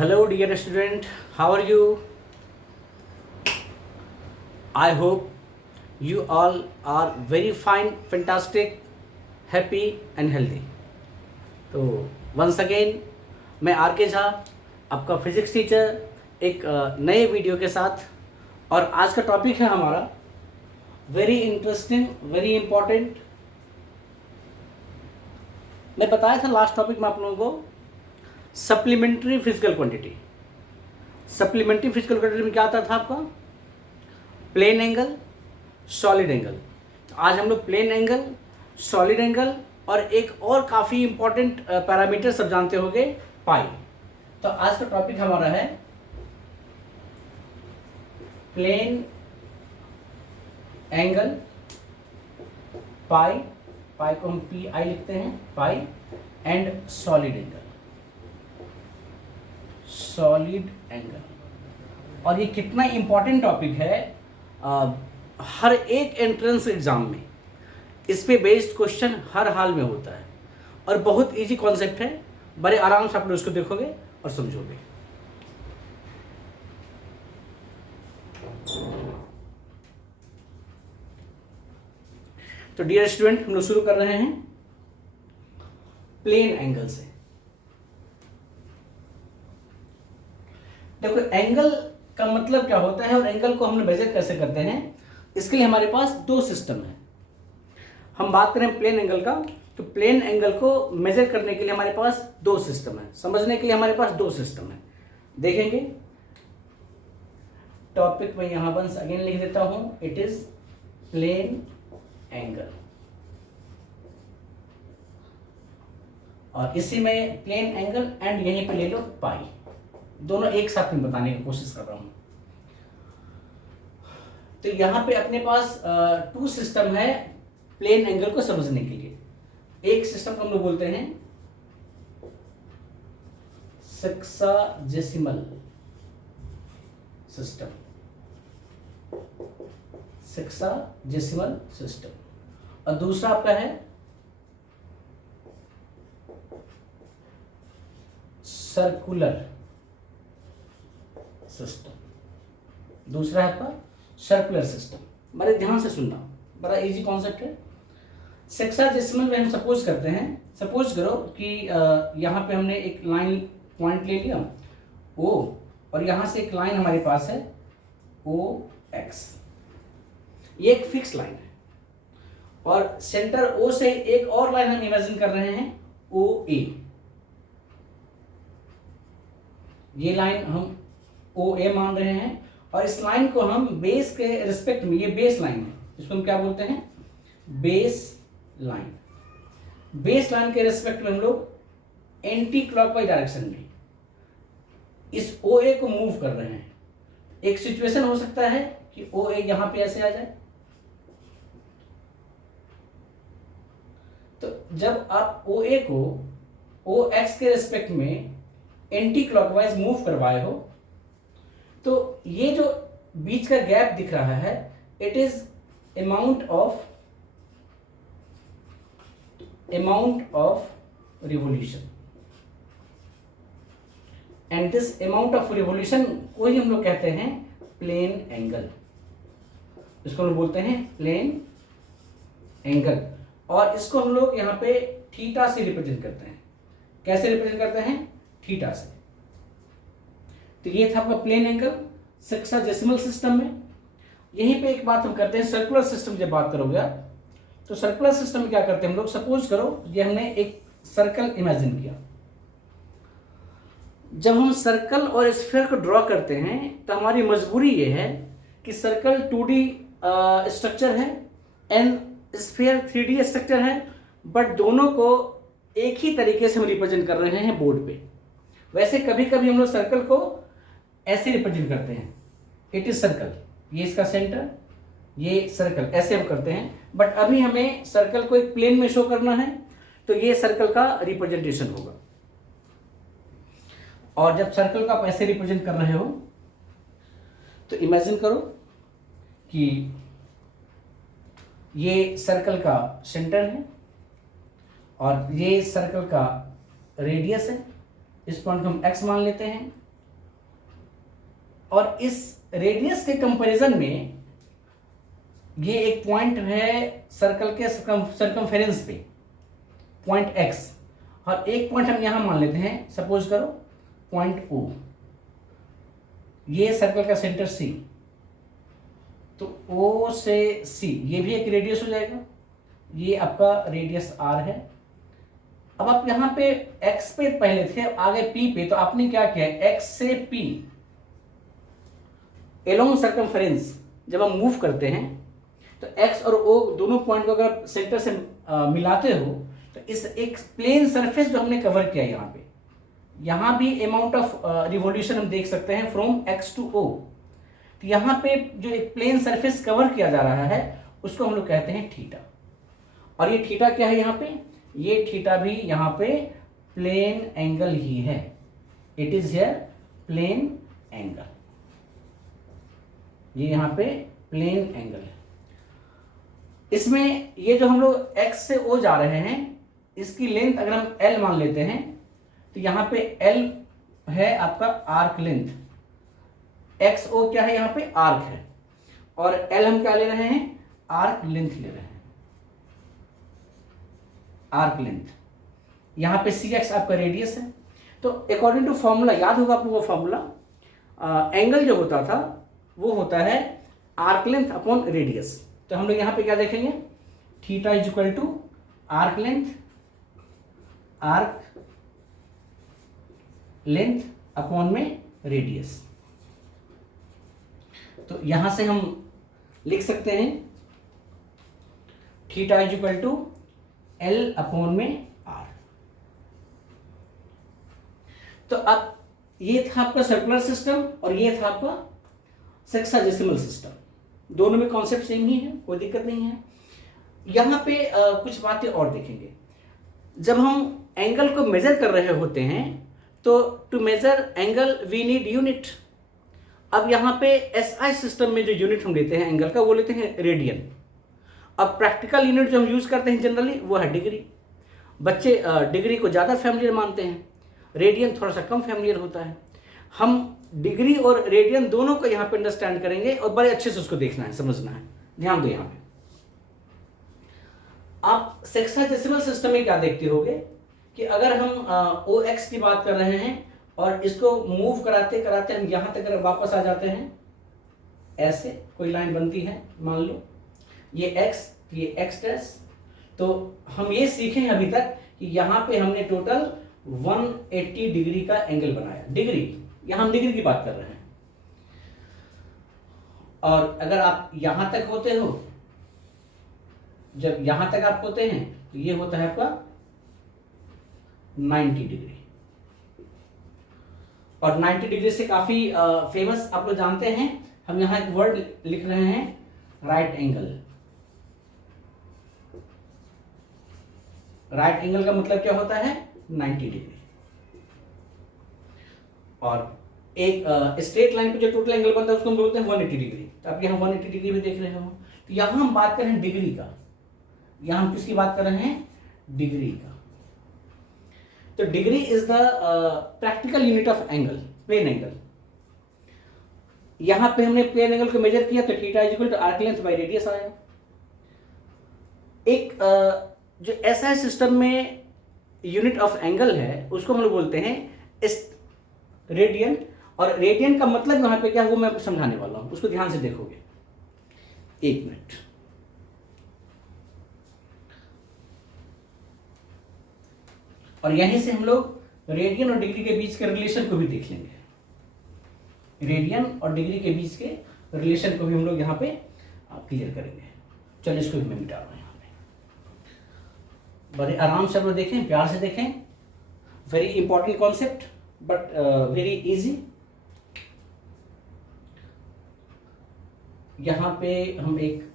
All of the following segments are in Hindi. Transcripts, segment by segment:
Hello, dear student. How are you? I hope you all are very fine, fantastic, happy and healthy. तो वंस अगेन मैं आर के झा, आपका फिजिक्स टीचर, एक नए वीडियो के साथ। और आज का टॉपिक है हमारा वेरी इंटरेस्टिंग, वेरी इंपॉर्टेंट। मैं बताया था लास्ट टॉपिक में आप लोगों को supplementary physical quantity. Supplementary physical quantity में क्या आता था आपका? Plane angle, solid angle. आज हम लोग प्लेन एंगल, सॉलिड एंगल और एक और काफ़ी इंपॉर्टेंट पैरामीटर सब जानते होंगे, पाई। तो आज का टॉपिक हमारा है प्लेन एंगल, पाई। पाई को हम पी आई लिखते हैं, pi, and solid angle, solid angle. और ये कितना इंपॉर्टेंट टॉपिक है, हर एक एंट्रेंस एग्जाम में इस पे बेस्ड क्वेश्चन हर हाल में होता है और बहुत इजी कॉन्सेप्ट है। बड़े आराम से आप लोग इसको देखोगे और समझोगे। तो डियर स्टूडेंट, हम लोग शुरू कर रहे हैं प्लेन एंगल से। देखो, एंगल का मतलब क्या होता है और एंगल को हम मेजर कैसे करते हैं, इसके लिए हमारे पास दो सिस्टम है। हम बात करें प्लेन एंगल का, तो प्लेन एंगल को मेजर करने के लिए हमारे पास दो सिस्टम है, समझने के लिए हमारे पास दो सिस्टम है। देखेंगे टॉपिक में यहां वंस अगेन लिख देता हूं, इट इज प्लेन एंगल। और इसी में प्लेन एंगल एंड यहीं पे ले लो पाई, दोनों एक साथ में बताने की कोशिश कर रहा हूं। तो यहां पे अपने पास टू सिस्टम है प्लेन एंगल को समझने के लिए। एक सिस्टम को हम लोग बोलते हैं सेक्साजेसिमल सिस्टम, सेक्साजेसिमल सिस्टम। और दूसरा आपका है सर्कुलर सिस्टम। दूसरा है आपका सर्कुलर सिस्टम। बड़े ध्यान से सुनना, बड़ा इजी कॉन्सेप्ट है। सेक्साजेसिमल में हम सपोज करते हैं, सपोज करो कि यहाँ पे हमने एक लाइन पॉइंट ले लिया ओ, और यहाँ से एक लाइन हमारे पास है ओ एक्स। ये एक फिक्स लाइन है और सेंटर ओ से एक और लाइन हम इमेजिन कर रहे हैं ओ ए। ये लाइन हम ओ ए मान रहे हैं और इस लाइन को हम बेस के रिस्पेक्ट में, ये बेस लाइन है, इसको हम क्या बोलते हैं? Base line. बेस लाइन के रिस्पेक्ट में हम लोग एंटी क्लॉकवाइज डायरेक्शन में इस ओ ए को मूव कर रहे हैं। एक सिचुएशन हो सकता है कि ओ ए यहां पे ऐसे आ जाए, तो जब आप ओ ए को ओ एक्स के रिस्पेक्ट में एंटी क्लॉकवाइज मूव करवाए हो, तो ये जो बीच का गैप दिख रहा है, it is amount of revolution. And this amount of revolution को ही हम लोग कहते हैं प्लेन एंगल। इसको हम बोलते हैं प्लेन एंगल। और इसको हम लोग यहाँ पे थीटा से रिप्रेजेंट करते हैं। कैसे रिप्रेजेंट करते हैं? थीटा से। तो ये था आपका प्लेन एंगल सेक्साजेसिमल सिस्टम में। यहीं पे एक बात हम करते हैं, सर्कुलर सिस्टम जब बात करोगे आप, तो सर्कुलर सिस्टम में क्या करते हैं हम लोग? सपोज करो ये हमने एक सर्कल इमेजिन किया। जब हम सर्कल और स्फीयर को ड्रॉ करते हैं तो हमारी मजबूरी ये है कि सर्कल 2D स्ट्रक्चर है एंड स्फीयर 3D स्ट्रक्चर है, बट दोनों को एक ही तरीके से हम रिप्रेजेंट कर रहे हैं बोर्ड पे। वैसे कभी कभी हम लोग सर्कल को ऐसे रिप्रेजेंट करते हैं, इट इज सर्कल, ये इसका सेंटर, ये सर्कल, ऐसे हम करते हैं। बट अभी हमें सर्कल को एक प्लेन में शो करना है, तो ये सर्कल का रिप्रेजेंटेशन होगा। और जब सर्कल को आप ऐसे रिप्रेजेंट कर रहे हो, तो इमेजिन करो कि ये सर्कल का सेंटर है और ये सर्कल का रेडियस है। इस पॉइंट को हम x मान लेते हैं और इस रेडियस के कंपैरिजन में ये एक पॉइंट है सर्कल के सर्कमफेरेंस पे, पॉइंट एक्स, और एक पॉइंट हम यहां मान लेते हैं, सपोज करो पॉइंट ओ, ये सर्कल का सेंटर सी, तो ओ से सी ये भी एक रेडियस हो जाएगा, ये आपका रेडियस आर है। अब आप यहां पे एक्स पे पहले थे, आगे पी पे, तो आपने क्या किया, एक्स से पी एलोंग सर्कमफेरेंस जब हम मूव करते हैं तो एक्स और ओ दोनों पॉइंट को अगर सेंटर से मिलाते हो तो इस एक प्लेन सरफेस जो हमने कवर किया यहां भी अमाउंट ऑफ रिवॉल्यूशन हम देख सकते हैं फ्रॉम एक्स टू ओ। तो यहां पे जो एक प्लेन सरफेस कवर किया जा रहा है उसको हम लोग कहते हैं थीटा। और ये थीटा क्या है यहां पे, ये थीटा भी यहां पे प्लेन एंगल ही है, it is here plane angle, ये यहां पे प्लेन एंगल है। इसमें ये जो हम लोग x से o जा रहे हैं इसकी लेंथ अगर हम l मान लेते हैं तो यहां पे l है आपका आर्क लेंथ, XO क्या है यहां पे आर्क है, और l हम क्या ले रहे हैं, आर्क लेंथ ले रहे हैं, आर्क लेंथ। यहां पे CX आपका रेडियस है। तो अकॉर्डिंग टू फॉर्मूला, याद होगा आपको वो फॉर्मूला, एंगल जो होता था वो होता है आर्क लेंथ अपॉन रेडियस। तो हम लोग यहां पे क्या देखेंगे, theta is equal to arc length upon में रेडियस। तो यहां से हम लिख सकते हैं theta is equal to L upon में आर। तो अब ये था आपका सर्कुलर सिस्टम और ये था आपका सेक्साडेसिमल सिस्टम, दोनों में कॉन्सेप्ट सेम ही है, कोई दिक्कत नहीं है। यहां पे कुछ बातें और देखेंगे। जब हम एंगल को मेजर कर रहे होते हैं तो to measure angle we need unit. अब यहां पे एसआई सिस्टम में जो यूनिट हम लेते हैं एंगल का वो लेते हैं रेडियन। अब प्रैक्टिकल यूनिट जो हम यूज करते हैं जनरली वो है डिग्री। बच्चे डिग्री को ज़्यादा फैमिलियर मानते हैं, रेडियन थोड़ा सा कम फैमिलियर होता है। हम डिग्री और रेडियन दोनों को यहाँ पे अंडरस्टैंड करेंगे और बड़े अच्छे से उसको देखना है, समझना है। ध्यान दो, यहाँ पे आप सेक्साडेसिमल सिस्टम में क्या देखते होगे कि अगर हम OX की बात कर रहे हैं और इसको मूव कराते कराते हम यहाँ तक अगर वापस आ जाते हैं, ऐसे कोई लाइन बनती है, मान लो ये X, ये X डैश, तो हम ये सीखे हैं अभी तक कि यहाँ पे हमने टोटल 180 डिग्री का एंगल बनाया। डिग्री, यहां हम डिग्री की बात कर रहे हैं। और अगर आप यहां तक होते हो, जब यहां तक आप होते हैं तो ये होता है आपका 90 डिग्री। और 90 डिग्री से काफी फेमस आप लोग जानते हैं, हम यहां एक वर्ड लिख रहे हैं, राइट एंगल। राइट एंगल का मतलब क्या होता है, 90 डिग्री। और एक स्ट्रेट लाइन पे जो टोटल एंगल बनता है उसको हम बोलते हैं 180 डिग्री। तो आप यहाँ 180 डिग्री में देख रहे हो। तो यहाँ हम बात कर रहे हैं डिग्री का, यहाँ हम किसकी बात कर रहे हैं, डिग्री का। तो degree is the practical unit of angle, plane angle. यहाँ पे हमने प्लेन एंगल को मेजर किया तो theta is equal to arc length by radius आया। एक जो ऐसा सिस्टम में यूनिट ऑफ एंगल है उसको हम लोग बोलते हैं रेडियन। और रेडियन का मतलब यहां पे क्या है वो मैं समझाने वाला हूं, उसको ध्यान से देखोगे। एक मिनट, और यहीं से हम लोग रेडियन और डिग्री के बीच के रिलेशन को भी देख लेंगे। रेडियन और डिग्री के बीच के रिलेशन को भी हम लोग यहाँ पे क्लियर करेंगे। चलो इसको मैं मिटा रहा हूं यहाँ पे, बड़े आराम से हम लोग देखें, प्यार से देखें। Very important concept but very easy. यहां पे हम एक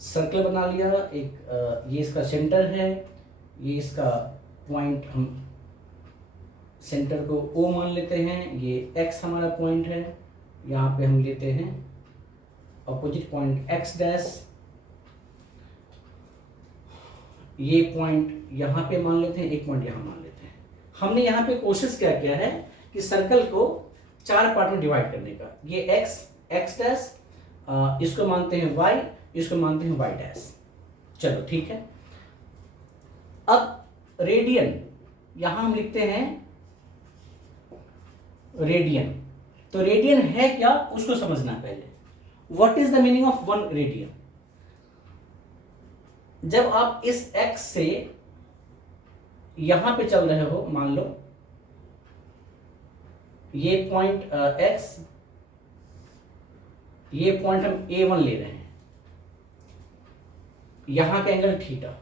सर्कल बना लिया, एक ये इसका सेंटर है, ये इसका पॉइंट, हम सेंटर को O मान लेते हैं, ये X हमारा पॉइंट है, यहाँ पे हम लेते हैं अपोजिट पॉइंट X डैश, ये पॉइंट यहाँ पे मान लेते हैं, एक पॉइंट यहाँ मान लेते हैं। हमने यहाँ पे कोशिश क्या किया है कि सर्कल को 4 पार्ट में डिवाइड करने का। ये एक्स डैश, इसको मानते हैं वाई, इसको मानते हैं वाई डैश। चलो ठीक है। अब रेडियन, यहां हम लिखते हैं रेडियन। तो रेडियन है क्या उसको समझना पहले। What is the meaning of 1 radian? जब आप इस एक्स से यहां पे चल रहे हो, मान लो ये पॉइंट एक्स, ये पॉइंट हम A1 ले रहे हैं, यहां का एंगल थीटा,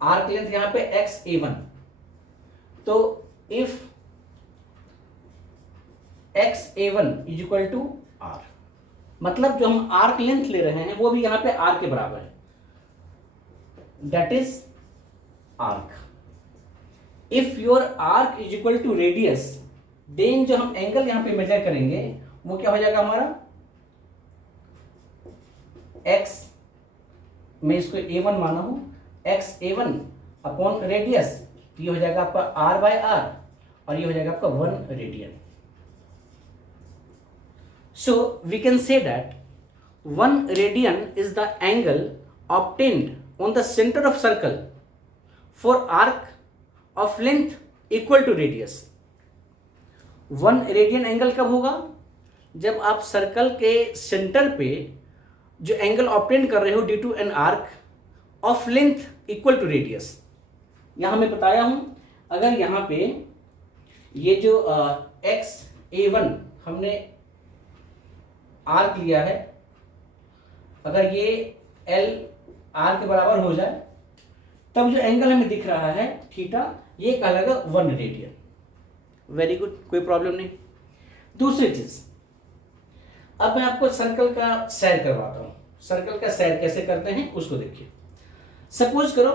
आर्क लेंथ यहां पे XA1। तो if XA1 is equal to R, मतलब जो हम आर्क लेंथ ले रहे हैं वो भी यहां पे R के बराबर है, that is arc. If your arc is equal to radius, then जो हम एंगल यहां पे मेजर करेंगे वो क्या हो जाएगा हमारा, x, मैं इसको A1 माना हूं, XA1 अपॉन रेडियस, ये हो जाएगा आपका R बाय R, और ये हो जाएगा आपका 1 radian. So we can say that 1 radian is the angle obtained on the center of circle for arc of length equal to radius। 1 radian angle कब होगा? जब आप सर्कल के सेंटर पे जो एंगल ऑब्टेन कर रहे हो due to an arc of length equal to radius. यहां मैं बताया हूं, अगर यहां पे ये जो XA1 हमने आर्क लिया है, अगर ये L R के बराबर हो जाए तब जो एंगल हमें दिख रहा है थीटा, ये कहलाएगा 1 रेडियन। वेरी गुड, कोई प्रॉब्लम नहीं। दूसरी चीज, अब मैं आपको सर्कल का सैर करवाता हूं। सर्कल का सैर कैसे करते हैं उसको देखिए। सपोज करो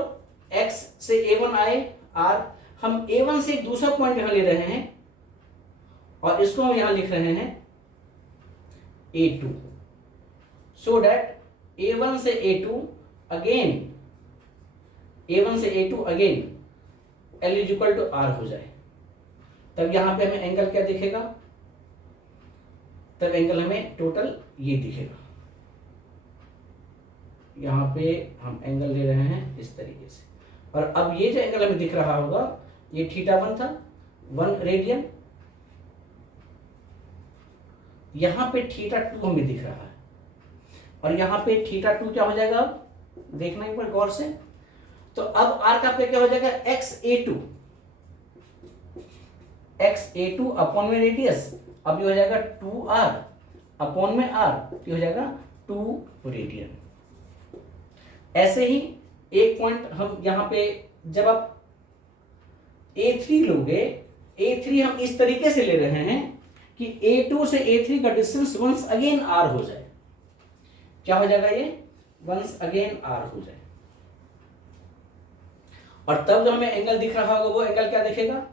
x से A1 आए R, हम A1 से एक दूसरा पॉइंट यहां ले रहे हैं और इसको हम यहां लिख रहे हैं A2, सो दैट A1 से A2 अगेन, A1 से A2 again L is equal to R हो जाए। तब यहां पे हमें एंगल क्या दिखेगा, तब एंगल हमें टोटल ये दिखेगा। यहां पे हम एंगल ले रहे हैं इस तरीके से, और अब ये जो एंगल हमें दिख रहा होगा ये θ1 था, 1 रेडियन। यहां पे θ2 हमें दिख रहा है, और यहां पे θ2 क्या हो जाएगा, अब देखना एक बार गौर से। तो अब आर्क आपका क्या हो जाएगा, XA2 अपॉन में रेडियस, अब ये हो जाएगा 2R अपॉन में R, ये हो जाएगा 2 रेडियन। ऐसे ही एक पॉइंट हम यहां पे, जब आप A3 लोगे, A3 हम इस तरीके से ले रहे हैं कि A2 से A3 का डिस्टेंस वंस अगेन R हो जाए। क्या हो जाएगा ये, वंस अगेन R हो जाए। और तब जो हमें एंगल दिख रहा होगा वो एंगल क्या दिखेगा,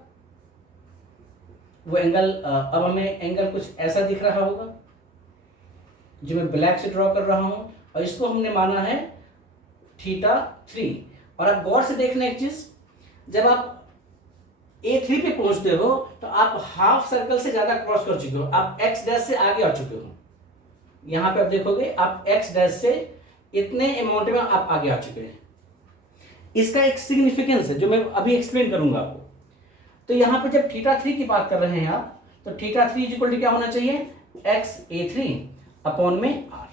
वो एंगल, अब हमें एंगल कुछ ऐसा दिख रहा होगा जो मैं ब्लैक से ड्रॉ कर रहा हूं, और इसको हमने माना है θ3। और अब गौर से देखना एक चीज, जब आप A3 पे पहुंचते हो तो आप हाफ सर्कल से ज्यादा क्रॉस कर चुके हो, आप x डैश से आगे आ चुके हो। यहां पे आप देखोगे आप x डैश से इतने अमाउंट में आप आगे आ चुके हैं। इसका एक सिग्निफिकेंस है जो मैं अभी एक्सप्लेन करूंगा आपको। तो यहां पे जब θ3 की बात कर रहे हैं आप, तो θ3 इज इक्वल टू क्या होना चाहिए, XA3 अपॉन में R।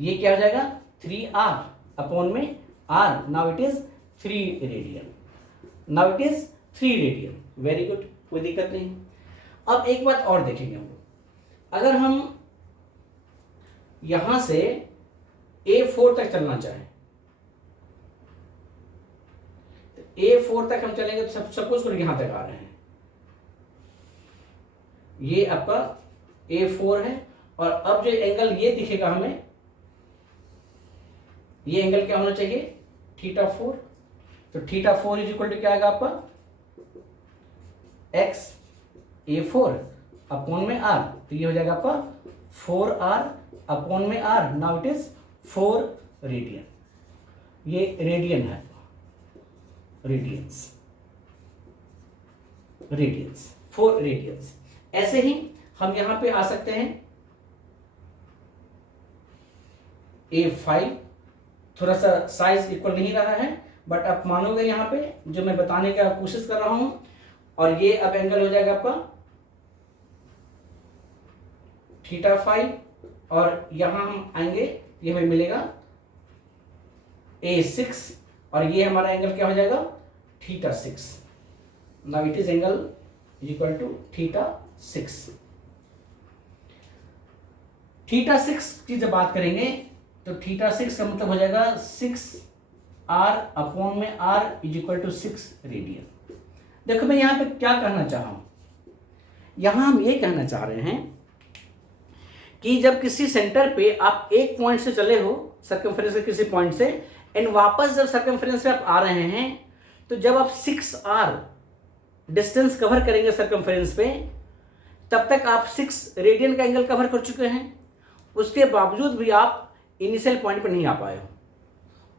ये क्या हो जाएगा, 3R अपॉन में R। Now it is 3 radian, now it is 3 radian. Very good, कोई दिक्कत नहीं। अब एक बात और देखेंगे हम लोग, अगर हम यहां से A4 तक चलना चाहें, तो A4 तक हम चलेंगे तो सपोज करो यहां तक आ रहे हैं, ये आपका A4 है, और अब जो एंगल ये दिखेगा हमें, ये एंगल क्या होना चाहिए, θ4। तो θ4 इज इक्वल टू क्या आएगा आपका, XA4 अपॉन में R। तो ये हो जाएगा आपका 4R अपॉन में R। Now it is 4 radian. ये रेडियन है, रेडियंस। Radians, 4 radians. ऐसे ही हम यहां पे आ सकते हैं A5, थोड़ा सा साइज इक्वल नहीं रहा है, बट आप मानोगे यहां पे जो मैं बताने का कोशिश कर रहा हूं। और ये अब एंगल हो जाएगा आपका θ5, और यहां हम आएंगे, ये हमें मिलेगा A6, और ये हमारा एंगल क्या हो जाएगा θ6। Now it is angle equal to θ6। θ6 की जब बात करेंगे तो θ6 का मतलब हो जाएगा 6R/R=6 रेडियन। देखो मैं यहां पे क्या कहना चाह रहा हूं, यहां हम ये कहना चाह रहे हैं कि जब किसी सेंटर पे आप एक पॉइंट से चले हो, सर्कमफेरेंस के किसी पॉइंट से, एंड वापस जब सर्कमफेरेंस से आप आ रहे हैं, तो जब आप 6R डिस्टेंस कवर करेंगे सर्कमफेरेंस पे, तब तक आप 6 रेडियन का एंगल कवर कर चुके हैं। उसके बावजूद भी आप इनिशियल पॉइंट पर नहीं आ पाए हो,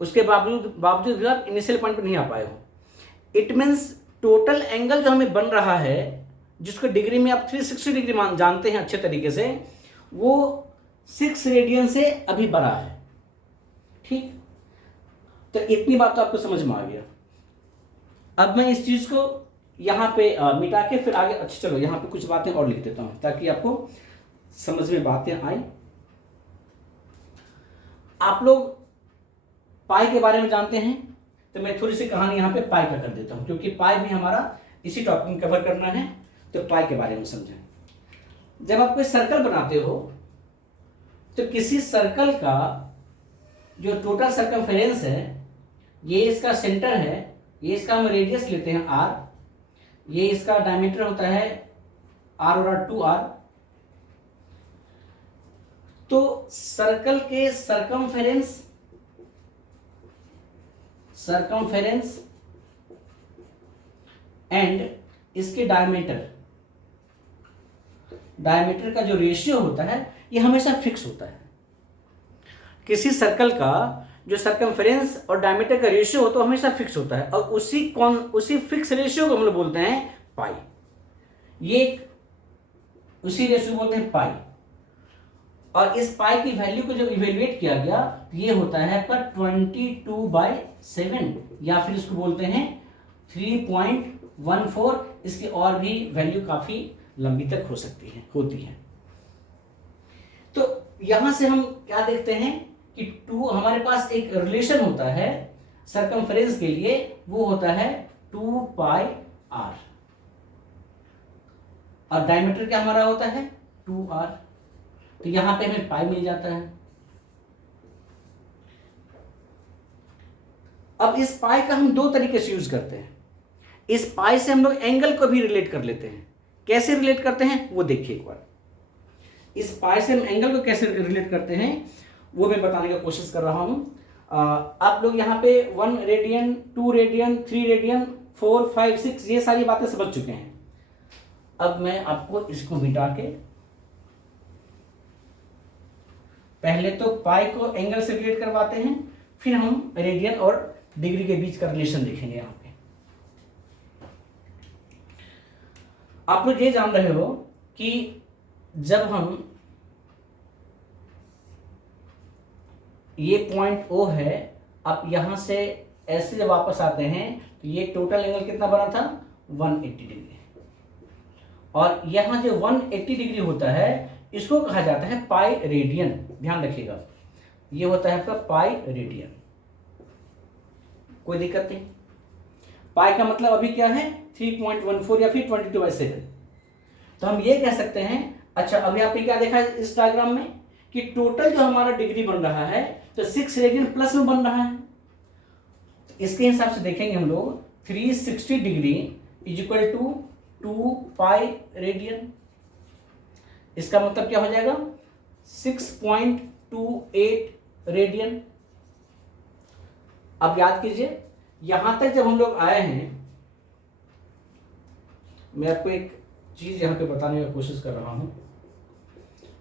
उसके बावजूद भी आप इनिशियल पॉइंट पर नहीं आ पाए हो। इट मीन्स टोटल एंगल जो हमें बन रहा है, जिसको डिग्री में आप 360 डिग्री जानते हैं अच्छे तरीके से, वो 6 रेडियन से अभी बड़ा है। ठीक, तो इतनी बात तो आपको समझ में आ गया। अब मैं इस चीज को यहां पे मिटा के फिर आगे, अच्छा चलो यहां पे कुछ बातें और लिख देता हूं ताकि आपको समझ में बातें आई। आप लोग पाई के बारे में जानते हैं, तो मैं थोड़ी सी कहानी यहां पे पाई का कर देता हूं, क्योंकि पाई भी हमारा इसी टॉपिक में कवर करना है, तो पाई के बारे में समझें। जब आप कोई सर्कल बनाते हो, तो किसी सर्कल का जो टोटल सर्कमफेरेंस है, ये इसका सेंटर है, ये इसका हम रेडियस लेते हैं R, ये इसका डायमीटर होता है R और 2R। तो सर्कल के सर्कमफेरेंस एंड इसके डायमीटर का जो रेशियो होता है, ये हमेशा फिक्स होता है। किसी सर्कल का जो सर्कमफेरेंस और डायमीटर का रेशियो होता है, हमेशा फिक्स होता है, और उसी फिक्स रेशियो को हम लोग बोलते हैं पाई। ये उसी रेशियो बोलते हैं पाई। और इस पाई की वैल्यू को जब इवेल्युएट किया गया, तो ये होता है आपका 22/7, या फिर इसको बोलते हैं 3.14। इसकी और भी वैल्यू काफी लंबी तक होती है। तो यहां से हम क्या देखते हैं कि हमारे पास एक रिलेशन होता है सर्कमफेरेंस के लिए, वो होता है 2πr, और डायमीटर क्या हमारा होता है 2r। तो यहां पे हमें पाई मिल जाता है। अब इस पाई का हम 2 तरीके से यूज करते हैं। इस पाई से हम लोग एंगल को भी रिलेट कर लेते हैं। कैसे रिलेट करते हैं वो देखिए एक बार। इस पाई से हम एंगल को कैसे रिलेट करते हैं वो मैं बताने की कोशिश कर रहा हूं। आप लोग यहाँ पे 1 रेडियन, 2 रेडियन, 3 रेडियन, 4, 5, 6 ये सारी बातें समझ चुके हैं। अब मैं आपको इसको मिटा के, पहले तो पाई को एंगल से रिलेट करवाते हैं, फिर हम रेडियन और डिग्री के बीच का रिलेशन देखेंगे। यहाँ पे आप लोग ये जान रहे हो कि जब हम ये पॉइंट O है, आप यहां से ऐसे जब वापस आते हैं, तो ये टोटल एंगल कितना बना था 180 डिग्री। और यहां जो 180 डिग्री होता है, इसको कहा जाता है पाई रेडियन। ध्यान रखिएगा, ये होता है आपका पाई रेडियन। कोई दिक्कत नहीं। पाई का मतलब अभी क्या है 3.14 या फिर 22/7। तो हम ये कह सकते हैं, अच्छा अभी आपने क्या देखा है इस डायग्राम में कि टोटल जो हमारा डिग्री बन रहा है, तो 6 रेडियन प्लस में बन रहा है। इसके हिसाब से देखेंगे हम लोग 360 degree is equal to 2 pi radian. इसका मतलब क्या हो जाएगा 6.28 रेडियन। अब याद कीजिए, यहां तक जब हम लोग आए हैं, मैं आपको एक चीज यहां पे बताने की कोशिश कर रहा हूं।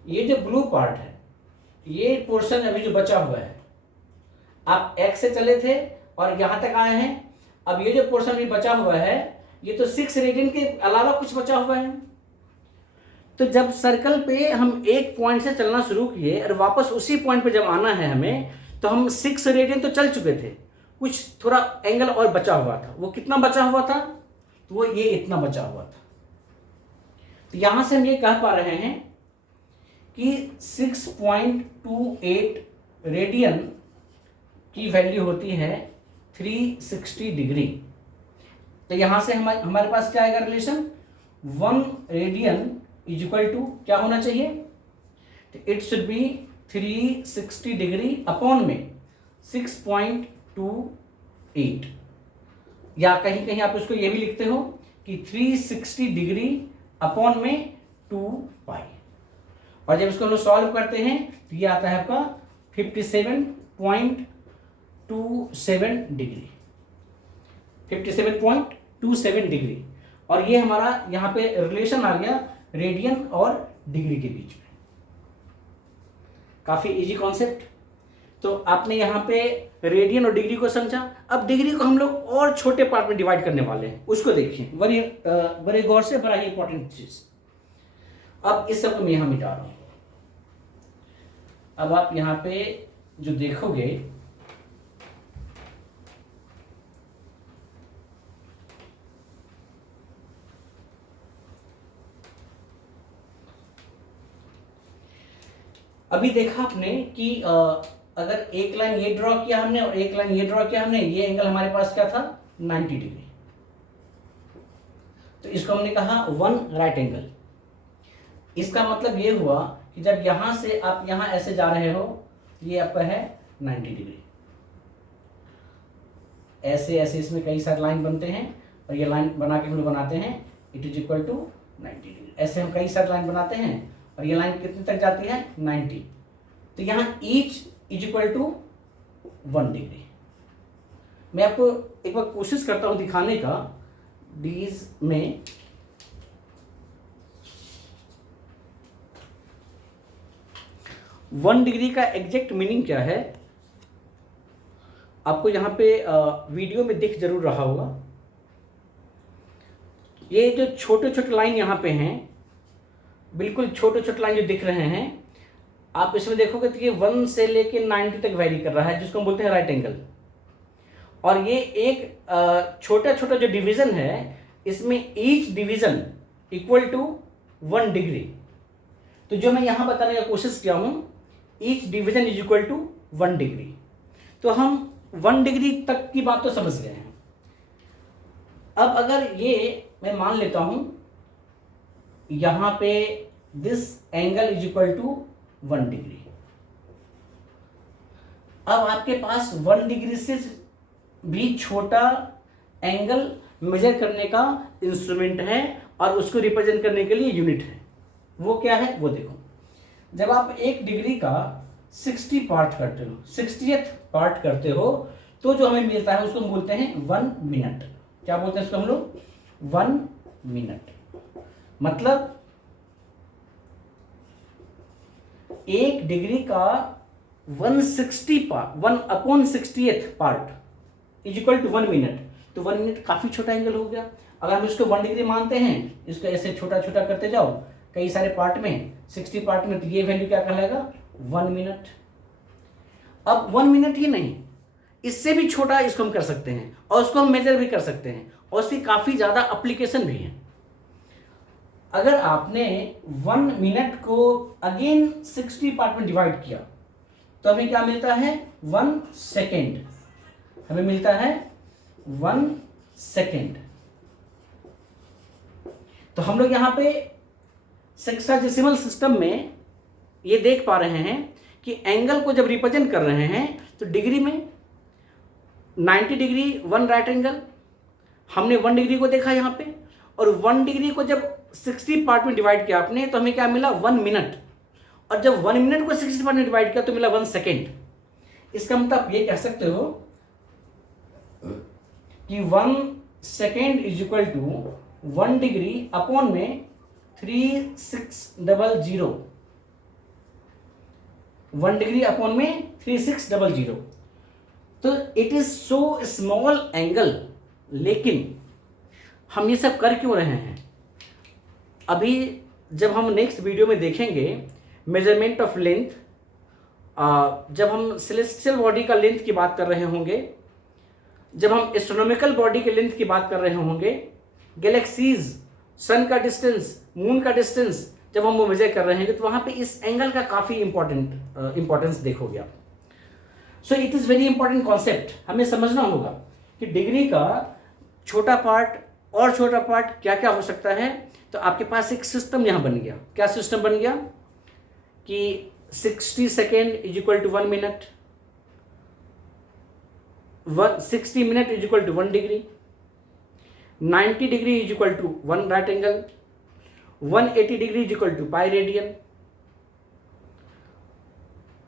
ये जो ब्लू पार्ट है, ये पोर्शन अभी जो बचा हुआ है, आप x से चले थे और यहां तक आए हैं। अब ये जो पोर्शन भी बचा हुआ है, ये तो 6 रेडियन के अलावा कुछ बचा हुआ है। तो जब सर्कल पे हम एक पॉइंट से चलना शुरू किए और वापस उसी पॉइंट पे जब आना है हमें, तो हम 6 रेडियन तो चल चुके थे, कुछ थोड़ा एंगल और बचा हुआ था। वो कितना बचा हुआ था? तो वो ये इतना बचा हुआ था। तो यहां से हम ये कह पा रहे हैं कि 6.28 रेडियन की वैल्यू होती है 360 डिग्री। तो यहां से हमारे पास क्या आएगा relation? 1 radian is equal to क्या होना चाहिए? तो it should be 360 degree upon में 6.28, या कहीं कहीं आप इसको ये भी लिखते हो कि 360 डिग्री अपॉन में 2 पाई। और जब इसको हम लोग सॉल्व करते हैं तो ये आता है आपका 57.27 डिग्री, 57.27 डिग्री। और ये हमारा यहाँ पे रिलेशन आ गया रेडियन और डिग्री के बीच में। काफी इजी कॉन्सेप्ट। तो आपने यहाँ पे रेडियन और डिग्री को समझा। अब डिग्री को हम लोग और छोटे पार्ट में डिवाइड करने वाले हैं, उसको देखिए बड़े गौर से, बड़ा ही इंपॉर्टेंट चीज। अब इस सब को मैं यहाँ मिटा रहा हूं। अब आप यहाँ पे जो देखोगे, अभी देखा आपने कि अगर एक लाइन ये ड्रॉ किया हमने और एक लाइन ये ड्रॉ किया हमने, ये एंगल हमारे पास क्या था? 90 डिग्री। तो इसको हमने कहा 1 राइट एंगल। इसका मतलब ये हुआ कि जब यहां से आप यहां ऐसे जा रहे हो, ये आपका है 90 डिग्री। ऐसे ऐसे इसमें कई सारे लाइन बनते हैं और ये लाइन बना के हम लोग बनाते हैं it is equal to 90 degree. ऐसे हम कई सारे लाइन बनाते हैं और ये लाइन कितने तक जाती है? 90। तो यहां each is equal to 1 degree. मैं आपको एक बार कोशिश करता हूं दिखाने का डीज में। वन डिग्री का एग्जैक्ट मीनिंग क्या है आपको यहाँ पे वीडियो में दिख जरूर रहा होगा। ये जो छोटे छोटे लाइन यहाँ पे हैं, बिल्कुल छोटे छोटे लाइन जो दिख रहे हैं, आप इसमें देखोगे तो ये 1 से लेके 90 तक वैरी कर रहा है, जिसको हम बोलते हैं राइट एंगल। और ये एक छोटा छोटा जो डिवीजन है, इसमें each division equal to 1 degree. तो जो मैं यहाँ बताने का कोशिश किया हूँ, each division is equal to 1 degree. तो हम 1 डिग्री तक की बात तो समझ गए हैं। अब अगर ये मैं मान लेता हूं यहां पे this angle is equal to 1 degree. अब आपके पास 1 डिग्री से भी छोटा एंगल मेजर करने का इंस्ट्रूमेंट है और उसको रिप्रेजेंट करने के लिए यूनिट है। वो क्या है वो देखो। जब आप 1 डिग्री का 60 पार्ट करते हो, 60th पार्ट करते हो, तो जो हमें मिलता है उसको हम बोलते हैं 1 मिनट। क्या बोलते हैं उसको हम लोग? 1 मिनट। मतलब 1 डिग्री का 160 part, 1/60th part is equal to 1 minute. तो 1 मिनट काफी छोटा एंगल हो गया। अगर हम इसको 1 डिग्री मानते हैं, इसको ऐसे छोटा छोटा करते जाओ कई सारे पार्ट में, 60 पार्ट में, तो ये वैल्यू क्या कहलाएगा? 1 मिनट। अब 1 मिनट ही नहीं, इससे भी छोटा इसको हम कर सकते हैं और उसको हम मेजर भी कर सकते हैं और उसकी काफी ज्यादा एप्लीकेशन भी है। अगर आपने 1 मिनट को अगेन 60 पार्ट में डिवाइड किया तो हमें क्या मिलता है? 1 सेकेंड। हमें मिलता है 1 सेकेंड। तो हम लोग यहां पे सेक्साडेसिमल सिस्टम में ये देख पा रहे हैं कि एंगल को जब रिप्रेजेंट कर रहे हैं तो डिग्री में 90 डिग्री 1 राइट एंगल, हमने 1 डिग्री को देखा यहाँ पे, और 1 डिग्री को जब 60 पार्ट में डिवाइड किया आपने तो हमें क्या मिला? 1 मिनट। और जब 1 मिनट को 60 पार्ट में डिवाइड किया तो मिला 1 सेकेंड। इसका मतलब ये कह सकते हो कि 1 second is equal to 1 degree upon में 3600। 1 डिग्री अपॉन में 3600। तो it is so small angle, लेकिन हम ये सब कर क्यों रहे हैं? अभी जब हम नेक्स्ट वीडियो में देखेंगे मेजरमेंट ऑफ लेंथ, जब हम सेलेस्टियल बॉडी का लेंथ की बात कर रहे होंगे, जब हम एस्ट्रोनॉमिकल बॉडी के लेंथ की बात कर रहे होंगे, गैलेक्सीज, सन का डिस्टेंस, मून का डिस्टेंस जब हम वो मेजर कर रहे हैं, तो वहाँ पे इस एंगल का काफ़ी इंपॉर्टेंस देखोगे आप। So it is very important concept, हमें समझना होगा कि डिग्री का छोटा पार्ट और छोटा पार्ट क्या क्या हो सकता है। तो आपके पास एक सिस्टम यहाँ बन गया। क्या सिस्टम बन गया कि 60 second is equal to 1 minute, 60 minute is equal to 1 degree, 90 degree is equal to 1 right angle, 180 degree is equal to pi radian.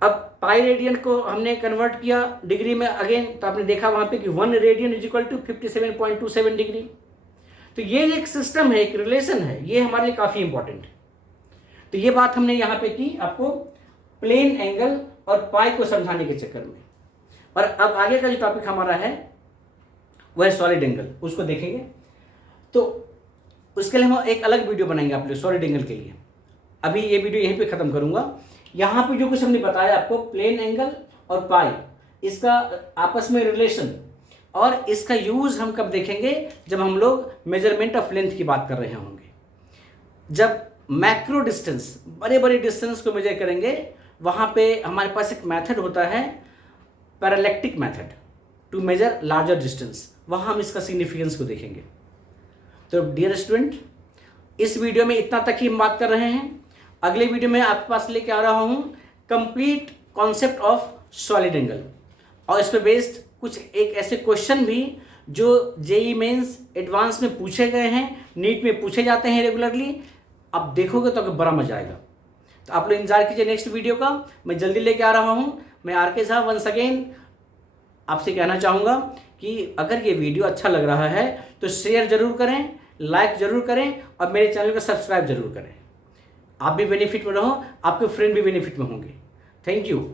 अब पाई रेडियन को हमने कन्वर्ट किया डिग्री में अगेन, तो आपने देखा वहां पे कि 1 radian is equal to 57.27 degree. तो ये एक सिस्टम है, एक रिलेशन है, ये हमारे लिए काफ़ी इंपॉर्टेंट है। तो ये बात हमने यहाँ पे की आपको प्लेन एंगल और पाई को समझाने के चक्कर में। और अब आगे का जो टॉपिक हमारा है वह है सॉलिड एंगल, उसको देखेंगे। तो उसके लिए हम एक अलग वीडियो बनाएंगे आप लोग सॉलिड एंगल के लिए। अभी ये वीडियो यहीं पे ख़त्म करूँगा। यहाँ पे जो कुछ हमने बताया आपको प्लेन एंगल और पाई, इसका आपस में रिलेशन और इसका यूज़ हम कब देखेंगे, जब हम लोग मेजरमेंट ऑफ लेंथ की बात कर रहे होंगे। जब मैक्रो डिस्टेंस, बड़े बड़े डिस्टेंस को मेजर करेंगे, वहाँ पे हमारे पास एक मेथड होता है parallactic method to measure larger distance, वहाँ हम इसका सिग्निफिकेंस को देखेंगे। तो डियर स्टूडेंट, इस वीडियो में इतना तक ही हम बात कर रहे हैं। अगले वीडियो में आपके पास लेके आ रहा हूँ complete concept of solid angle, और इस पर बेस्ड कुछ एक ऐसे क्वेश्चन भी जो जेईई मेंस एडवांस में पूछे गए हैं, नीट में पूछे जाते हैं रेगुलरली। आप देखोगे तो आपको बड़ा मजा आएगा। तो आप लोग इंतजार कीजिए नेक्स्ट वीडियो का, मैं जल्दी लेके आ रहा हूँ। मैं आर.के. साहब वंस अगेन आपसे कहना चाहूँगा कि अगर ये वीडियो अच्छा लग रहा है तो शेयर ज़रूर करें, लाइक ज़रूर करें और मेरे चैनल को सब्सक्राइब ज़रूर करें। आप भी बेनिफिट में रहो, आपके फ्रेंड भी बेनिफिट में होंगे। Thank you.